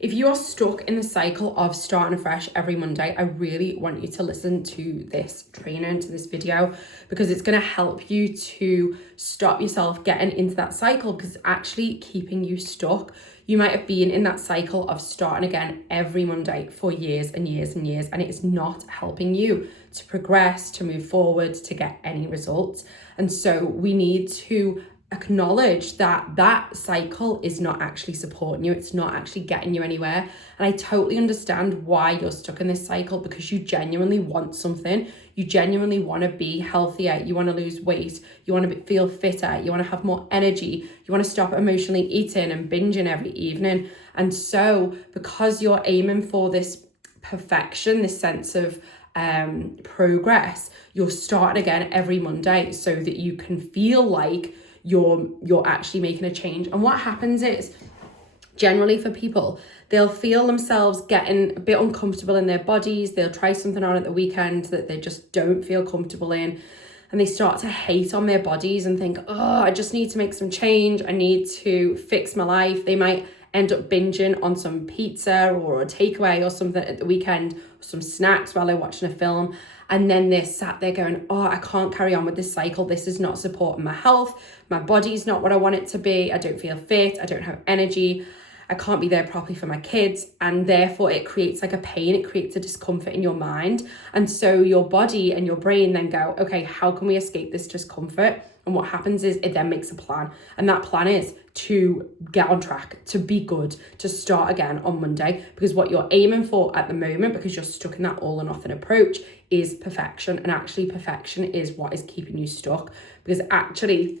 If you are stuck in the cycle of starting afresh every Monday, I really want you to listen to this training, to this video, because it's going to help you to stop yourself getting into that cycle, because it's actually keeping you stuck. You might have been in that cycle of starting again every Monday for years and years and years, and it's not helping you to progress, to move forward, to get any results. And so we need to acknowledge that that cycle is not actually supporting you. It's not actually getting you anywhere. And I totally understand why you're stuck in this cycle, because you genuinely want something. You genuinely want to be healthier. You want to lose weight. You want to feel fitter. You want to have more energy. You want to stop emotionally eating and binging every evening. And so because you're aiming for this perfection, this sense of progress, you're starting again every Monday so that you can feel like you're actually making a change. And what happens is, generally for people, they'll feel themselves getting a bit uncomfortable in their bodies. They'll try something on at the weekend that they just don't feel comfortable in, and they start to hate on their bodies and think, oh, I just need to make some change. I need to fix my life. They might end up binging on some pizza or a takeaway or something at the weekend, or some snacks while they're watching a film. And then they're sat there going, oh, I can't carry on with this cycle. This is not supporting my health. My body's not what I want it to be. I don't feel fit. I don't have energy. I can't be there properly for my kids. And therefore it creates like a pain. It creates a discomfort in your mind. And so your body and your brain then go, okay, how can we escape this discomfort? And what happens is it then makes a plan. And that plan is to get on track, to be good, to start again on Monday. Because what you're aiming for at the moment, because you're stuck in that all or nothing approach, is perfection. And actually perfection is what is keeping you stuck. Because actually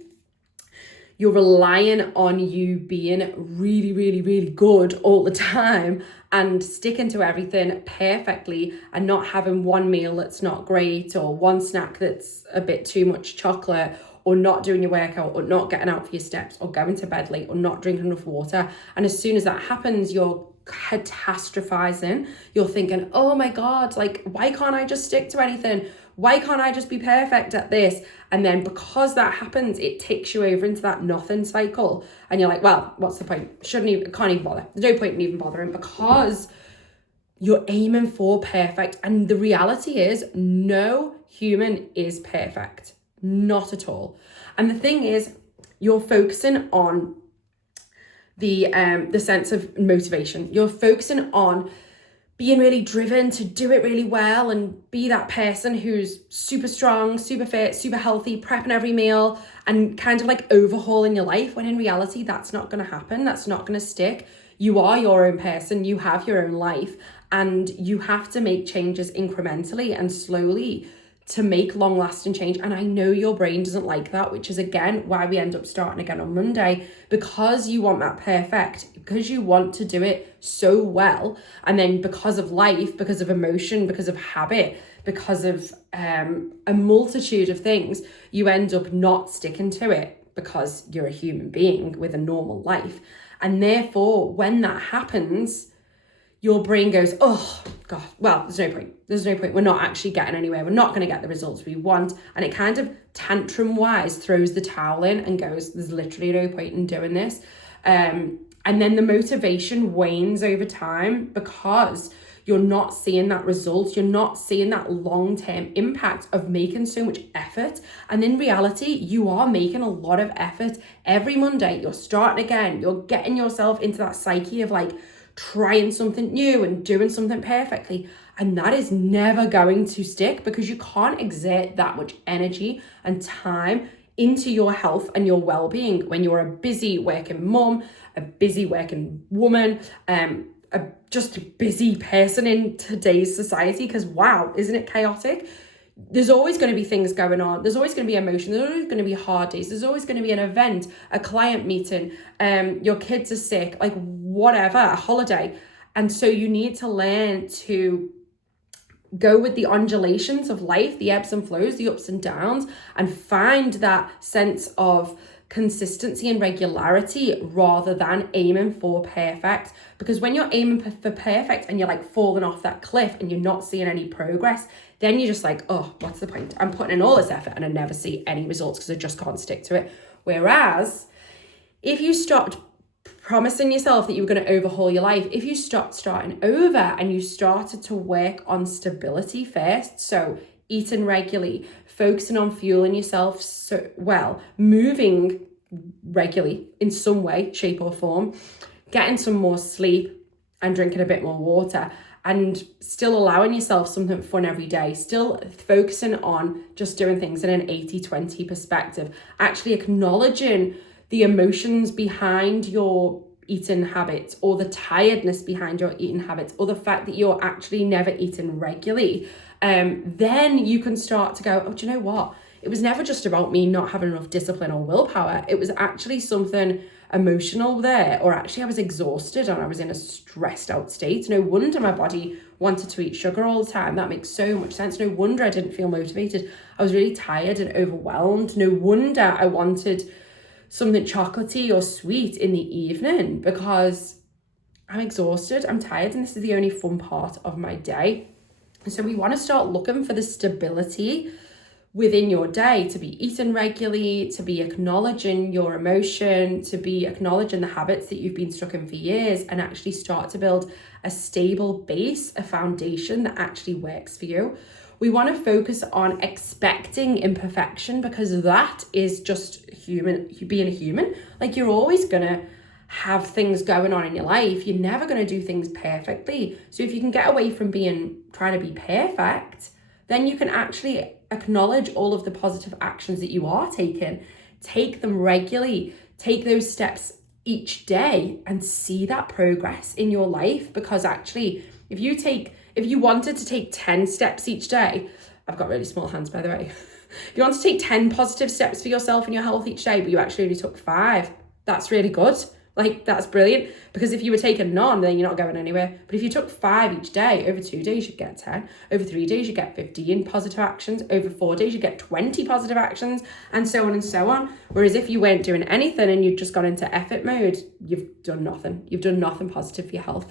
you're relying on you being really, really, really good all the time and sticking to everything perfectly, and not having one meal that's not great, or one snack that's a bit too much chocolate, or not doing your workout, or not getting out for your steps, or going to bed late, or not drinking enough water. And as soon as that happens, you're catastrophizing. You're thinking, oh my God, like, why can't I just stick to anything? Why can't I just be perfect at this? And then because that happens, it takes you over into that nothing cycle. And you're like, well, what's the point? Can't even bother. There's no point in even bothering, because you're aiming for perfect. And the reality is, no human is perfect. Not at all. And the thing is, you're focusing on the sense of motivation. You're focusing on being really driven to do it really well and be that person who's super strong, super fit, super healthy, prepping every meal, and kind of like overhauling your life, when in reality, that's not going to happen. That's not going to stick. You are your own person. You have your own life, and you have to make changes incrementally and slowly to make long-lasting change. And I know your brain doesn't like that, which is again why we end up starting again on Monday, because you want that perfect, because you want to do it so well. And then because of life, because of emotion, because of habit, because of a multitude of things, you end up not sticking to it, because you're a human being with a normal life. And therefore, when that happens, your brain goes, oh God, well, there's no point. We're not actually getting anywhere. We're not going to get the results we want. And it kind of tantrum wise throws the towel in and goes, there's literally no point in doing this. And then the motivation wanes over time, because you're not seeing that result. You're not seeing that long-term impact of making so much effort. And in reality, you are making a lot of effort every Monday. You're starting again. You're getting yourself into that psyche of like trying something new and doing something perfectly. And that is never going to stick, because you can't exert that much energy and time into your health and your well-being when you're a busy working mum, a busy working woman, just a busy person in today's society. Because wow, isn't it chaotic? There's always going to be things going on. There's always going to be emotion. There's always going to be hard days. There's always going to be an event, a client meeting, your kids are sick, like whatever, a holiday. And so you need to learn to go with the undulations of life, the ebbs and flows, the ups and downs, and find that sense of consistency and regularity rather than aiming for perfect. Because when you're aiming for perfect and you're like falling off that cliff and you're not seeing any progress, then you're just like, oh, what's the point? I'm putting in all this effort and I never see any results because I just can't stick to it. Whereas if you stopped promising yourself that you were going to overhaul your life, if you stopped starting over and you started to work on stability first, so eating regularly, focusing on fueling yourself moving regularly in some way, shape or form, getting some more sleep and drinking a bit more water, and still allowing yourself something fun every day, still focusing on just doing things in an 80-20 perspective, actually acknowledging the emotions behind your eating habits, or the tiredness behind your eating habits, or the fact that you're actually never eating regularly, then you can start to go, oh, do you know what? It was never just about me not having enough discipline or willpower. It was actually something emotional there, or actually I was exhausted and I was in a stressed out state. No wonder my body wanted to eat sugar all the time. That makes so much sense. No wonder I didn't feel motivated. I was really tired and overwhelmed. No wonder I wanted something chocolatey or sweet in the evening, because I'm exhausted, I'm tired, and this is the only fun part of my day. And so we want to start looking for the stability within your day, to be eating regularly, to be acknowledging your emotion, to be acknowledging the habits that you've been stuck in for years, and actually start to build a stable base, a foundation that actually works for you. We want to focus on expecting imperfection, because that is just being a human. Like, you're always going to have things going on in your life. You're never going to do things perfectly. So if you can get away from trying to be perfect, then you can actually acknowledge all of the positive actions that you are taking. Take them regularly. Take those steps each day and see that progress in your life. Because actually, if you wanted to take 10 steps each day, I've got really small hands, by the way. If you want to take 10 positive steps for yourself and your health each day, but you actually only took 5, that's really good. Like, that's brilliant, because if you were taking none, then you're not going anywhere. But if you took 5 each day, over 2 days, you'd get 10. Over 3 days, you get 15 positive actions. Over 4 days, you get 20 positive actions, and so on and so on. Whereas if you weren't doing anything and you'd just gone into effort mode, you've done nothing. You've done nothing positive for your health.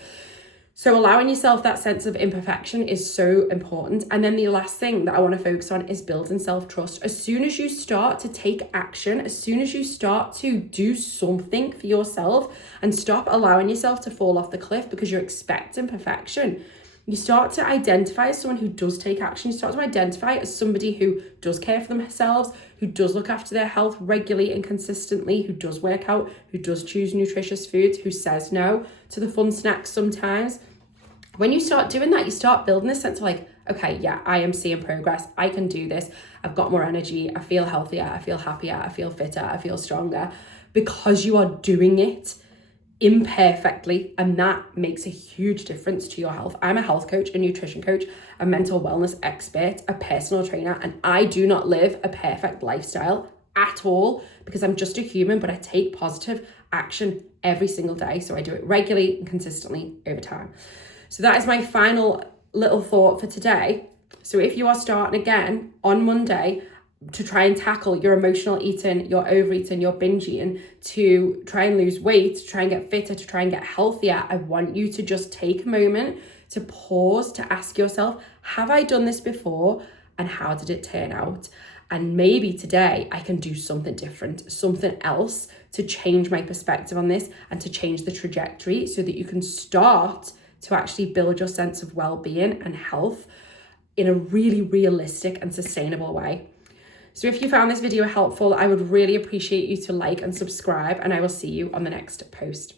So allowing yourself that sense of imperfection is so important. And then the last thing that I want to focus on is building self-trust. As soon as you start to take action, as soon as you start to do something for yourself and stop allowing yourself to fall off the cliff because you're expecting perfection, you start to identify as someone who does take action. You start to identify as somebody who does care for themselves, who does look after their health regularly and consistently, who does work out, who does choose nutritious foods, who says no to the fun snacks sometimes. When you start doing that, you start building this sense of like, okay, yeah, I am seeing progress. I can do this. I've got more energy. I feel healthier. I feel happier. I feel fitter. I feel stronger, because you are doing it imperfectly, and that makes a huge difference to your health. I'm a health coach, a nutrition coach, a mental wellness expert, a personal trainer, and I do not live a perfect lifestyle at all, because I'm just a human, but I take positive action every single day. So I do it regularly and consistently over time. So that is my final little thought for today. So if you are starting again on Monday to try and tackle your emotional eating, your overeating, your binge eating, to try and lose weight, to try and get fitter, to try and get healthier, I want you to just take a moment to pause, to ask yourself, have I done this before, and how did it turn out? And maybe today I can do something different, something else to change my perspective on this and to change the trajectory, so that you can start to actually build your sense of well-being and health in a really realistic and sustainable way. So if you found this video helpful, I would really appreciate you to like and subscribe, and I will see you on the next post.